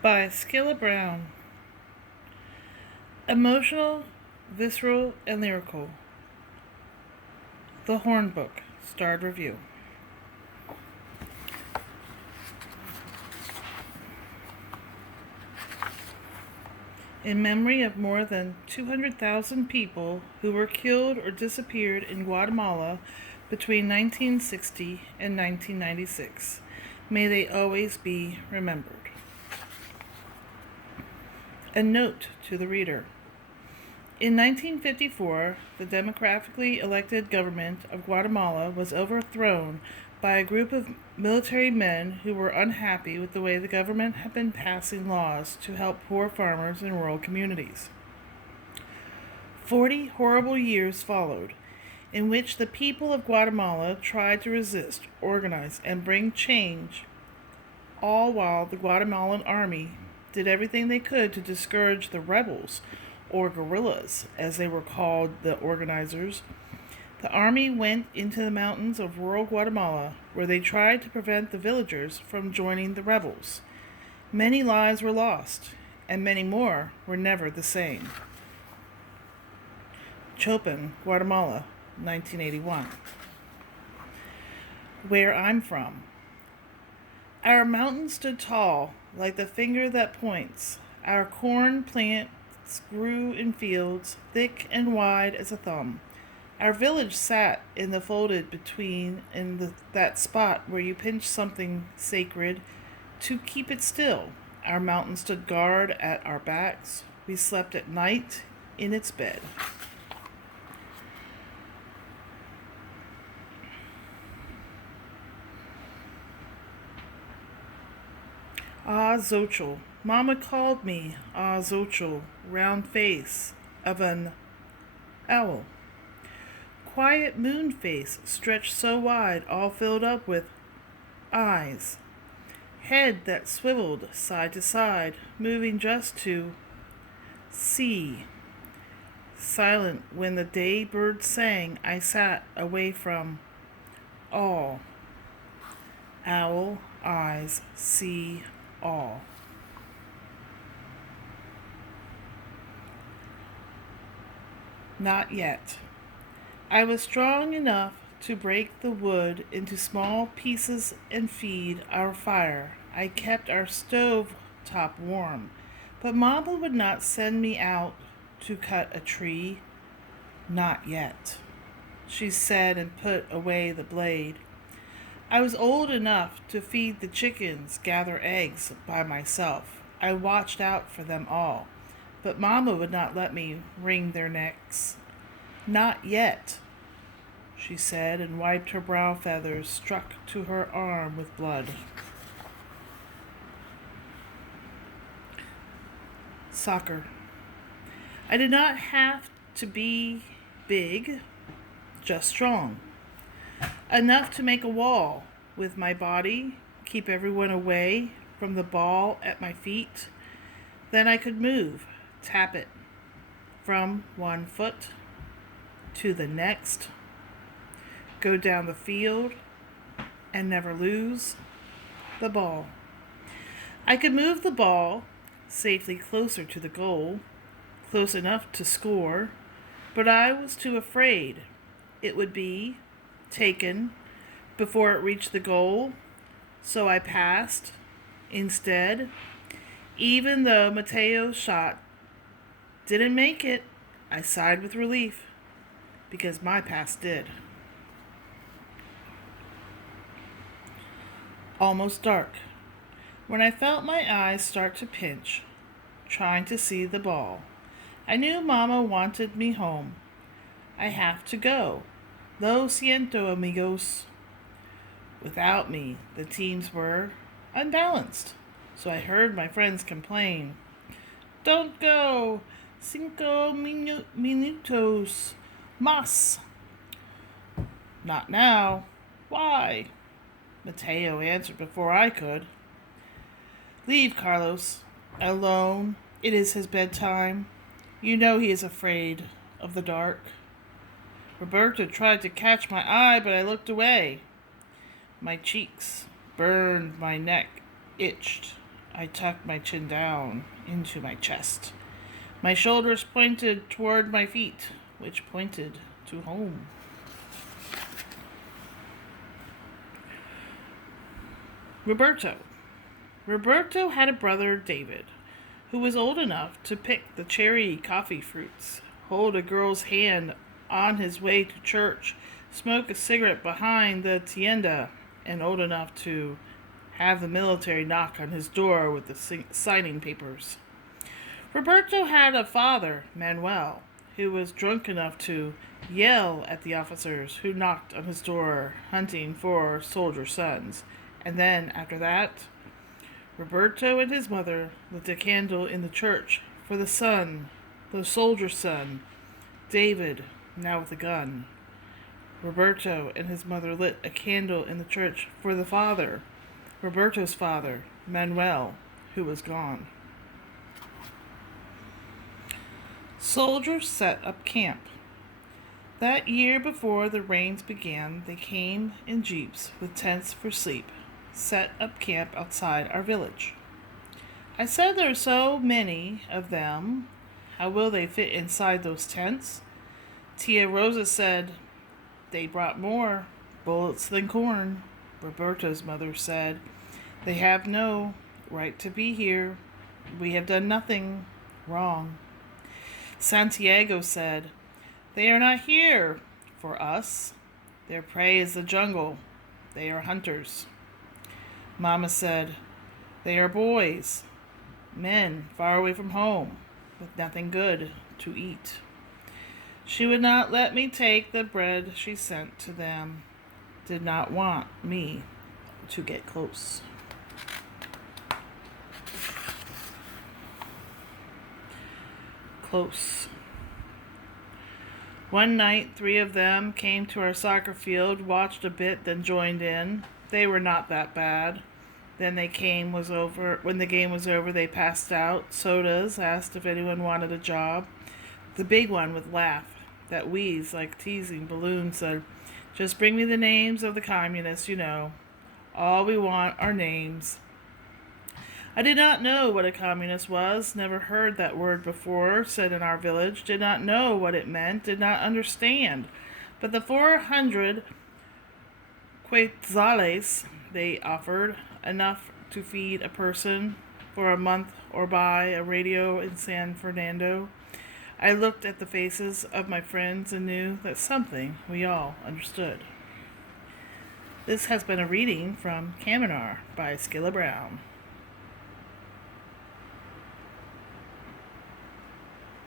by Skila Brown. Emotional, visceral, and lyrical. The Horn Book. Starred review. In memory of more than 200,000 people who were killed or disappeared in Guatemala between 1960 and 1996. May they always be remembered. A note to the reader. In 1954, the democratically elected government of Guatemala was overthrown by a group of military men who were unhappy with the way the government had been passing laws to help poor farmers in rural communities. 40 horrible years followed, in which the people of Guatemala tried to resist, organize, and bring change, all while the Guatemalan army did everything they could to discourage the rebels, or guerrillas, as they were called, the organizers. The army went into the mountains of rural Guatemala, where they tried to prevent the villagers from joining the rebels. Many lives were lost, and many more were never the same. Chopin, Guatemala, 1981. Where I'm from. Our mountain stood tall, like the finger that points. Our corn plants grew in fields, thick and wide as a thumb. Our village sat in the folded between that spot where you pinch something sacred to keep it still. Our mountain stood guard at our backs. We slept at night in its bed. Ah, Xochitl, Mama called me, ah, Xochitl, round face of an owl. Quiet moon face stretched so wide, all filled up with eyes. Head that swiveled side to side, moving just to see. Silent when the day bird sang, I sat away from all. Owl, eyes, see, all. Not yet. I was strong enough to break the wood into small pieces and feed our fire. I kept our stove top warm, but Mama would not send me out to cut a tree. Not yet, she said, and put away the blade. I was old enough to feed the chickens, gather eggs by myself. I watched out for them all, but Mama would not let me wring their necks. Not yet, she said, and wiped her brow feathers struck to her arm with blood. Soccer. I did not have to be big, just strong. Enough to make a wall with my body, keep everyone away from the ball at my feet. Then I could move, tap it from one foot to the next, go down the field, and never lose the ball. I could move the ball safely closer to the goal, close enough to score, but I was too afraid it would be taken before it reached the goal, so I passed instead. Even though Mateo's shot didn't make it, I sighed with relief, because my pass did. Almost dark. When I felt my eyes start to pinch, trying to see the ball, I knew Mama wanted me home. I have to go. Lo siento, amigos. Without me, the teams were unbalanced, so I heard my friends complain. Don't go. 5 minutos más. Not now. Why? Mateo answered before I could. Leave Carlos alone. It is his bedtime. You know he is afraid of the dark. Roberto tried to catch my eye, but I looked away. My cheeks burned, my neck itched. I tucked my chin down into my chest. My shoulders pointed toward my feet, which pointed to home. Roberto. Roberto had a brother, David, who was old enough to pick the cherry coffee fruits, hold a girl's hand on his way to church, smoke a cigarette behind the tienda, and old enough to have the military knock on his door with the signing papers. Roberto had a father, Manuel, who was drunk enough to yell at the officers who knocked on his door hunting for soldier sons. And then, after that, Roberto and his mother lit a candle in the church for the son, the soldier's son, David, now with a gun. Roberto and his mother lit a candle in the church for the father, Roberto's father, Manuel, who was gone. Soldiers set up camp. That year before the rains began, they came in jeeps with tents for sleep, set up camp outside our village. I said there are so many of them. How will they fit inside those tents? Tia Rosa said, they brought more bullets than corn. Roberto's mother said, they have no right to be here. We have done nothing wrong. Santiago said, they are not here for us. Their prey is the jungle. They are hunters. Mama said, they are boys, men far away from home, with nothing good to eat. She would not let me take the bread she sent to them, did not want me to get close. Close. One night, 3 of them came to our soccer field, watched a bit, then joined in. They were not that bad. Then when the game was over, they passed out sodas, asked if anyone wanted a job. The big one would laugh, that wheeze like teasing balloon, said, just bring me the names of the communists, All we want are names. I did not know what a communist was, never heard that word before, said in our village, did not know what it meant, did not understand. But the 400 quetzales they offered, enough to feed a person for a month or buy a radio in San Fernando. I looked at the faces of my friends and knew that something we all understood. This has been a reading from Caminar by Skila Brown.